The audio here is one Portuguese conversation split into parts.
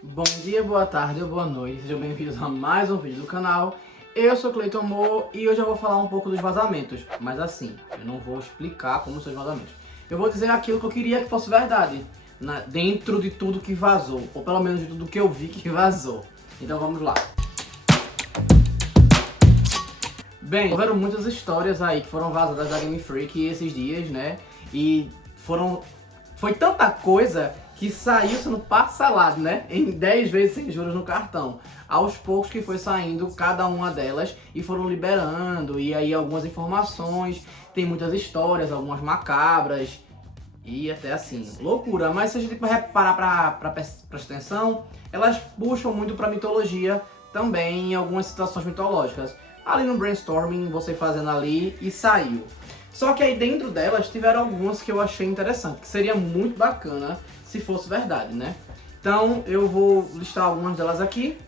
Bom dia, boa tarde ou boa noite, sejam bem-vindos a mais um vídeo do canal. Eu sou Cleiton Mo e hoje eu vou falar um pouco dos vazamentos, mas assim, eu não vou explicar como são os vazamentos. Eu vou dizer aquilo que eu queria que fosse verdade, dentro de tudo que vazou, ou pelo menos de tudo que eu vi que vazou. Então vamos lá. Bem, houveram muitas histórias aí que foram vazadas da Game Freak esses dias, né? E foi tanta coisa que saiu sendo parcelado, né? Em 10 vezes sem juros no cartão. Aos poucos que foi saindo cada uma delas e foram liberando. E aí algumas informações, tem muitas histórias, algumas macabras. E até assim, loucura. Mas se a gente parar pra prestar atenção, elas puxam muito pra mitologia também em algumas situações mitológicas. Ali no brainstorming, você fazendo ali e saiu. Só que aí dentro delas tiveram algumas que eu achei interessante, que seria muito bacana se fosse verdade, né? Então eu vou listar algumas delas aqui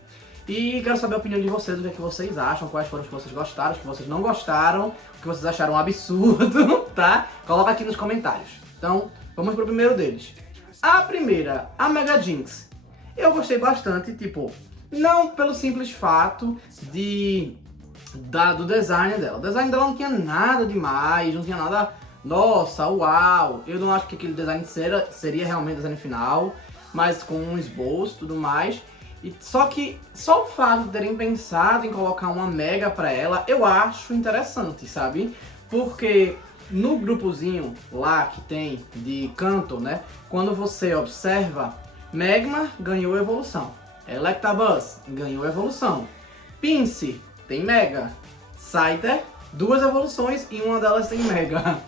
e quero saber a opinião de vocês, o que é que vocês acham, quais foram os que vocês gostaram, os que vocês não gostaram, o que vocês acharam um absurdo, tá? Coloca aqui nos comentários. Então, vamos pro primeiro deles. A primeira, a Mega Jinx. Eu gostei bastante, tipo, não pelo simples fato do design dela. O design dela não tinha nada demais, não tinha nada, nossa, uau. Eu não acho que aquele design seria realmente o design final, mas com um esboço e tudo mais. E só o fato de terem pensado em colocar uma Mega pra ela, eu acho interessante, sabe? Porque no grupozinho lá que tem de Kanto, né? Quando você observa, Magmar ganhou evolução, Electabuzz ganhou evolução, Pinsir tem Mega, Scyther, 2 evoluções e uma delas tem Mega.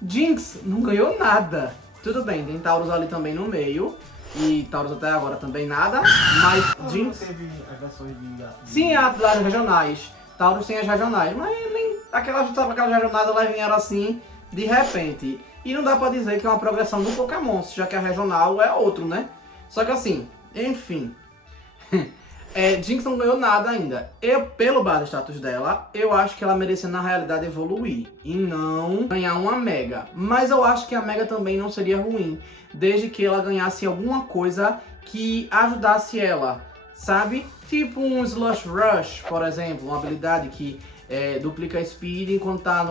Jinx não ganhou nada. Tudo bem, tem Tauros ali também no meio. E Tauros até agora também nada. Mas Jinx... teve as versões de... Sim, as regionais. Tauros tem as regionais. Mas nem aquelas regionais elas vieram assim de repente. E não dá pra dizer que é uma progressão do Pokémon, já que a regional é outro, né? Só que assim, enfim... Jinx não ganhou nada ainda. Pelo base status dela, eu acho que ela merecia na realidade evoluir e não ganhar uma Mega. Mas eu acho que a Mega também não seria ruim, desde que ela ganhasse alguma coisa que ajudasse ela, sabe? Tipo um Slush Rush, por exemplo, uma habilidade que duplica Speed enquanto tá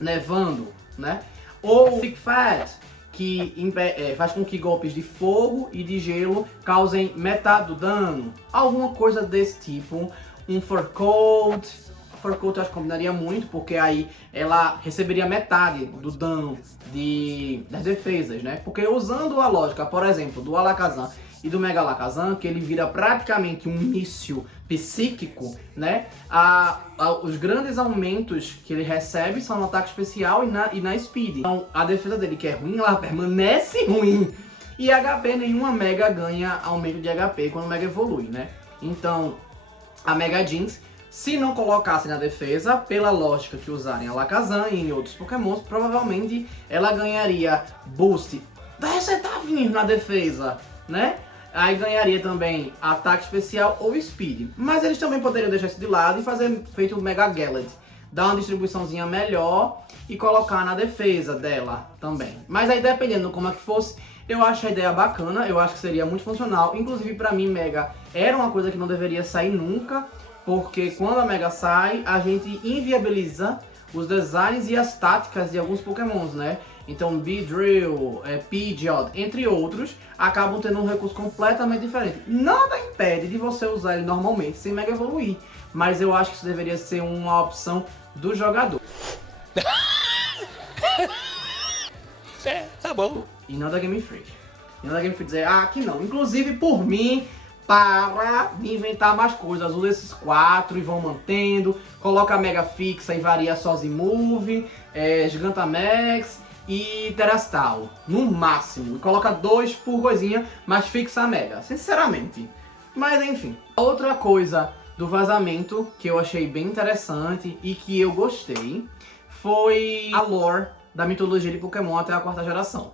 nevando, né? Ou Thick Fat, que faz com que golpes de fogo e de gelo causem metade do dano. Alguma coisa desse tipo. Um Fur Coat. Fur Coat eu acho que combinaria muito, porque aí ela receberia metade do dano das defesas, né? Porque usando a lógica, por exemplo, do Alakazam e do Mega Alakazam, que ele vira praticamente um míssil psíquico, né? Os grandes aumentos que ele recebe são no ataque especial e na speed. Então a defesa dele, que é ruim, ela permanece ruim. E HP, nenhuma Mega ganha aumento de HP quando o Mega evolui, né? Então a Mega Jinx, se não colocassem na defesa, pela lógica que usarem a Alakazam e em outros Pokémons, provavelmente ela ganharia boost da recetavinho na defesa, né? Aí ganharia também ataque especial ou speed. Mas eles também poderiam deixar isso de lado e fazer feito o Mega Gallet. Dar uma distribuiçãozinha melhor e colocar na defesa dela também. Mas aí dependendo de como é que fosse, eu acho a ideia bacana, eu acho que seria muito funcional. Inclusive pra mim Mega era uma coisa que não deveria sair nunca, porque quando a Mega sai, a gente inviabiliza os designs e as táticas de alguns Pokémons, né? Então Beedrill, Pidgeot, entre outros, acabam tendo um recurso completamente diferente. Nada impede de você usar ele normalmente sem Mega evoluir, mas eu acho que isso deveria ser uma opção do jogador. Tá bom. E não da Game Freak. E não da Game Freak dizer, aqui não. Inclusive por mim, para de inventar mais coisas. Usa esses 4 e vão mantendo. Coloca a Mega fixa e varia só Move, Gigantamax e Terastal, no máximo. E coloca 2 por coisinha, mas fixa a Mega, sinceramente. Mas enfim. Outra coisa do vazamento que eu achei bem interessante e que eu gostei foi a lore da mitologia de Pokémon até a 4ª geração.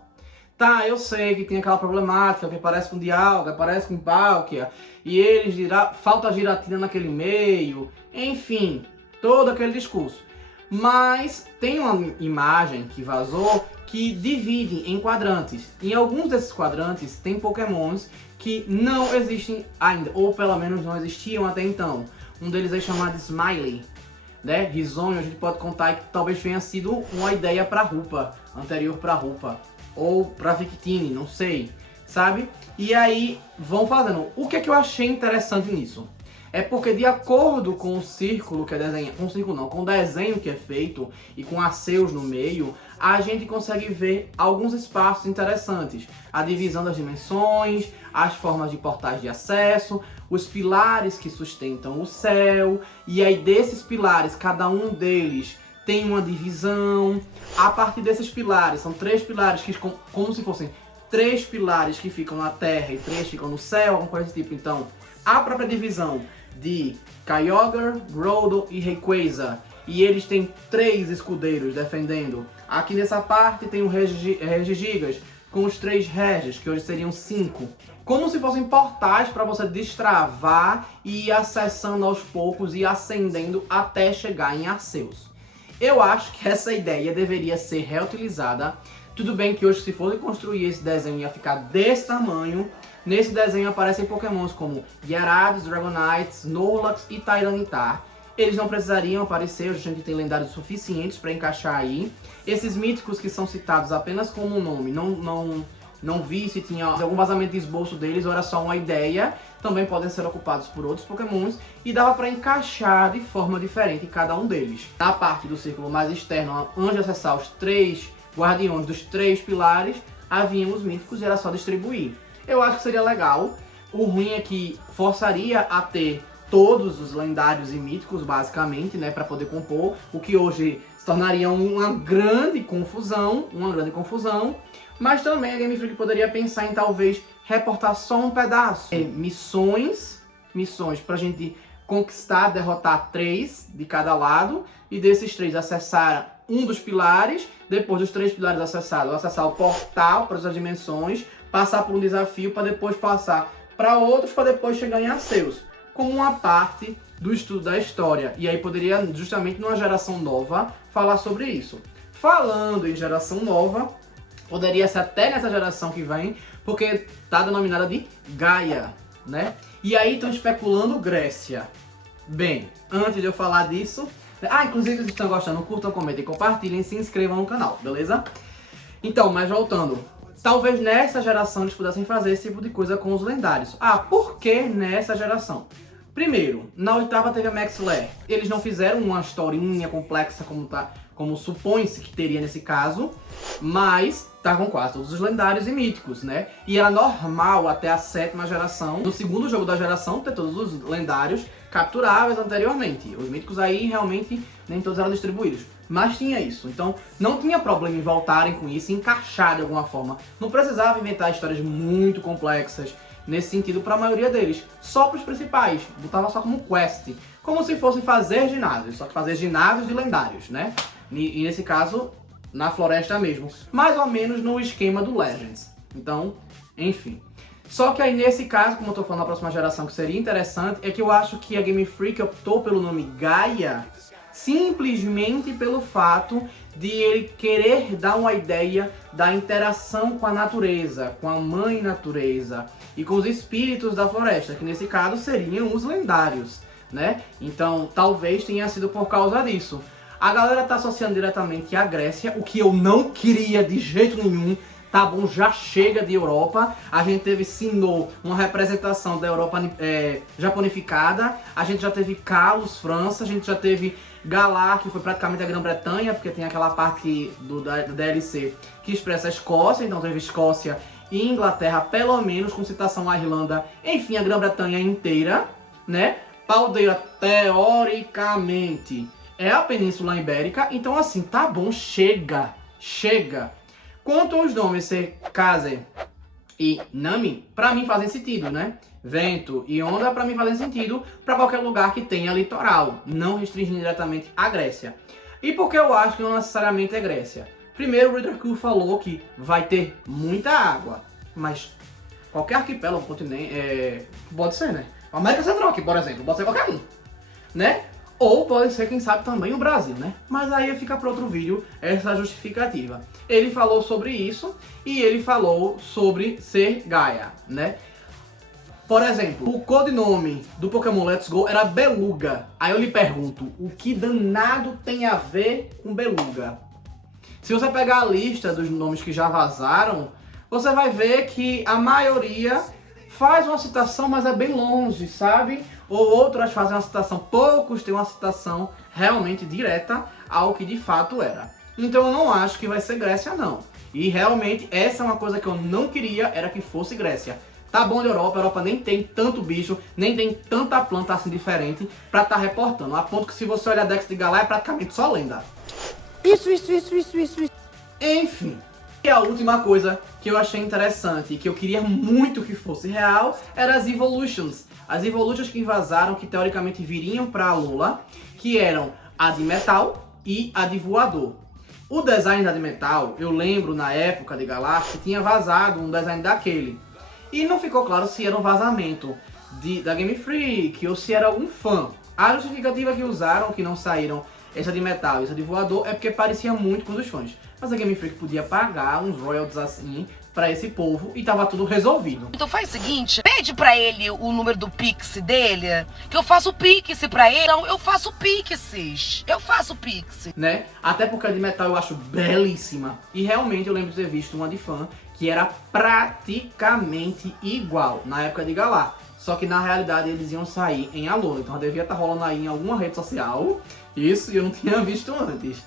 Tá, eu sei que tem aquela problemática que parece com Dialga, parece com Palkia, e eles falta Giratina naquele meio, enfim, todo aquele discurso. Mas tem uma imagem que vazou que divide em quadrantes. Em alguns desses quadrantes tem Pokémons que não existem ainda, ou pelo menos não existiam até então. Um deles é chamado Smiley, né? Risonho, a gente pode contar que talvez tenha sido uma ideia para Rupa, anterior para Rupa, ou para Victini, não sei, sabe? E aí vão fazendo. O que é que eu achei interessante nisso? É porque de acordo com o círculo que é desenhado, com o círculo não, com o desenho que é feito e com Arceus no meio, a gente consegue ver alguns espaços interessantes. A divisão das dimensões, as formas de portais de acesso, os pilares que sustentam o céu, e aí desses pilares, cada um deles tem uma divisão. A partir desses pilares, são 3 pilares que como se fossem 3 pilares que ficam na Terra e 3 ficam no céu, alguma coisa desse tipo. Então, a própria divisão de Kyogre, Groudon e Rayquaza, e eles têm 3 escudeiros defendendo. Aqui nessa parte tem o Regigigas com os 3 Regis, que hoje seriam 5. Como se fossem portais para você destravar e ir acessando aos poucos e ascendendo até chegar em Arceus. Eu acho que essa ideia deveria ser reutilizada. Tudo bem que hoje, se fosse construir esse desenho, ia ficar desse tamanho. Nesse desenho aparecem pokémons como Gyarados, Dragonites, Snorlax e Tyranitar. Eles não precisariam aparecer, a gente tem lendários suficientes para encaixar aí. Esses míticos que são citados apenas como nome, não vi se tinha algum vazamento de esboço deles ou era só uma ideia. Também podem ser ocupados por outros pokémons e dava para encaixar de forma diferente cada um deles. Na parte do círculo mais externo, antes de acessar os 3 guardiões dos 3 pilares, haviam os míticos e era só distribuir. Eu acho que seria legal. O ruim é que forçaria a ter todos os lendários e míticos, basicamente, né, para poder compor, o que hoje se tornaria uma grande confusão, mas também a Game Freak poderia pensar em talvez reportar só um pedaço. Missões pra gente conquistar, derrotar 3 de cada lado, e desses 3 acessar um dos pilares, depois dos 3 pilares acessados, acessar o portal para as dimensões, passar por um desafio para depois passar para outros, para depois chegar em Arceus, como uma parte do estudo da história. E aí poderia, justamente numa geração nova, falar sobre isso. Falando em geração nova, poderia ser até nessa geração que vem, porque tá denominada de Gaia, né? E aí estão especulando Grécia. Bem, antes de eu falar disso... inclusive, se vocês estão gostando, curtam, comentem, compartilhem, se inscrevam no canal, beleza? Então, mas voltando... Talvez nessa geração eles pudessem fazer esse tipo de coisa com os lendários. Por que nessa geração? Primeiro, na 8ª teve a Max Lair. Eles não fizeram uma historinha complexa como supõe-se que teria nesse caso, mas tá com quase todos os lendários e míticos, né? E era normal até a 7ª geração, no segundo jogo da geração, ter todos os lendários capturáveis anteriormente. Os míticos aí realmente nem todos eram distribuídos, mas tinha isso. Então não tinha problema em voltarem com isso e encaixar de alguma forma. Não precisava inventar histórias muito complexas nesse sentido para a maioria deles. Só para os principais, botava só como quest, como se fossem fazer ginásios, só que fazer ginásios de lendários, né? E nesse caso, na floresta mesmo, mais ou menos no esquema do Legends. Então, enfim. Só que aí nesse caso, como eu tô falando da próxima geração que seria interessante, é que eu acho que a Game Freak optou pelo nome Gaia simplesmente pelo fato de ele querer dar uma ideia da interação com a natureza, com a mãe natureza e com os espíritos da floresta, que nesse caso seriam os lendários, né? Então talvez tenha sido por causa disso. A galera tá associando diretamente à Grécia, o que eu não queria de jeito nenhum. Tá bom, já chega de Europa. A gente teve Sinnoh, uma representação da Europa japonificada. A gente já teve Kalos, França. A gente já teve Galar, que foi praticamente a Grã-Bretanha, porque tem aquela parte da DLC que expressa a Escócia. Então teve Escócia e Inglaterra, pelo menos, com citação à Irlanda. Enfim, a Grã-Bretanha inteira, né? Paldeira, teoricamente, é a Península Ibérica. Então assim, tá bom, chega. Quanto aos nomes ser Kaze e Nami, pra mim fazem sentido, né? Vento e onda pra mim fazem sentido pra qualquer lugar que tenha litoral, não restringindo diretamente a Grécia. E por que eu acho que não necessariamente é Grécia? Primeiro, o Reader Crew falou que vai ter muita água, mas qualquer arquipélago, continente, pode ser, né? A América Central aqui, por exemplo, pode ser qualquer um, né? Ou pode ser, quem sabe, também o Brasil, né? Mas aí fica para outro vídeo essa justificativa. Ele falou sobre isso e ele falou sobre ser Gaia, né? Por exemplo, o codinome do Pokémon Let's Go era Beluga. Aí eu lhe pergunto, o que danado tem a ver com Beluga? Se você pegar a lista dos nomes que já vazaram, você vai ver que a maioria faz uma citação, mas é bem longe, sabe? Ou outras fazem uma citação, poucos têm uma citação realmente direta ao que de fato era. Então eu não acho que vai ser Grécia, não. E realmente essa é uma coisa que eu não queria, era que fosse Grécia. Tá bom de Europa, a Europa nem tem tanto bicho, nem tem tanta planta assim diferente pra estar reportando. A ponto que se você olhar Dex de Galar é praticamente só lenda. Isso. Enfim. E a última coisa que eu achei interessante e que eu queria muito que fosse real era as Evolutions. As Evolutions que vazaram, que teoricamente viriam pra Alola, que eram a de Metal e a de Voador. O design da de Metal, eu lembro na época de Galar que tinha vazado um design daquele. E não ficou claro se era um vazamento da Game Freak ou se era algum fã. A justificativa que usaram, que não saíram essa de Metal e essa de Voador, é porque parecia muito com os dos fãs. Mas a Game Freak podia pagar uns royalties assim pra esse povo e tava tudo resolvido. Então faz o seguinte, pede pra ele o número do Pix dele, que eu faço o Pix pra ele. Não, eu faço Pixes. Né? Até porque a de Metal eu acho belíssima. E realmente eu lembro de ter visto uma de fã que era praticamente igual na época de Galar. Só que na realidade eles iam sair em Alola. Então devia estar rolando aí em alguma rede social. Isso, e eu não tinha visto antes.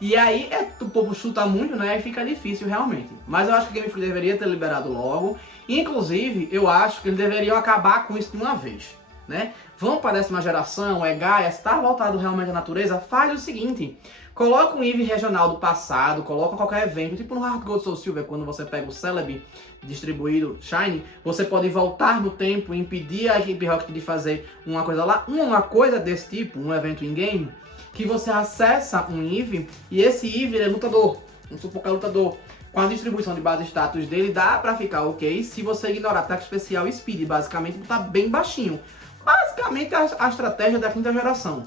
E aí o povo chuta muito, né? E fica difícil realmente. Mas eu acho que o Game Freak deveria ter liberado logo. Inclusive, eu acho que eles deveriam acabar com isso de uma vez, né? Vão para a 10ª geração, é Gaia, está voltado realmente à natureza, faz o seguinte. Coloca um EVE regional do passado, coloca qualquer evento, tipo no Heart Gold Soul Silver, quando você pega o Celebi distribuído, Shine, você pode voltar no tempo e impedir a equipe Rocket de fazer uma coisa lá, uma coisa desse tipo, um evento in-game, que você acessa um EVE e esse EVE é lutador, vamos supor que é lutador. Com a distribuição de base status dele, dá pra ficar ok se você ignorar ataque especial e speed, basicamente botar bem baixinho. Basicamente a estratégia da 5ª geração.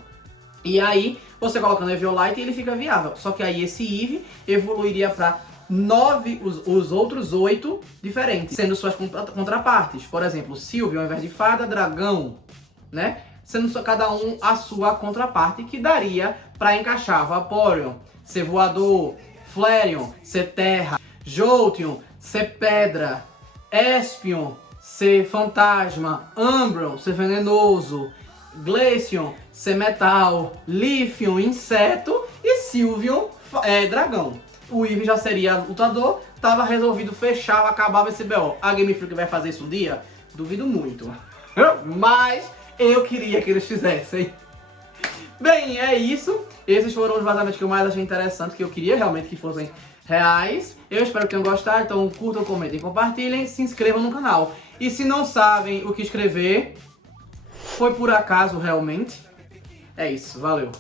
E aí, você colocando Eviolite, ele fica viável. Só que aí esse EVE evoluiria para 9, os outros 8 diferentes, sendo suas contrapartes. Por exemplo, Sylvie ao invés de fada, dragão, né? Sendo cada um a sua contraparte, que daria para encaixar Vaporeon, ser voador, Flareon, ser terra, Jolteon, ser pedra, Espion, ser fantasma, Umbreon, ser venenoso, Glaceon, ser metal, Leafeon, inseto e Sylveon, dragão. O Eevee já seria lutador, tava resolvido, fechava, acabava esse BO. A Game Freak vai fazer isso um dia? Duvido muito. Mas eu queria que eles fizessem. Bem, é isso. Esses foram os vazamentos que eu mais achei interessante, que eu queria realmente que fossem reais. Eu espero que tenham gostado, então curtam, comentem, compartilhem, se inscrevam no canal. E se não sabem o que escrever, foi por acaso realmente. É isso, valeu.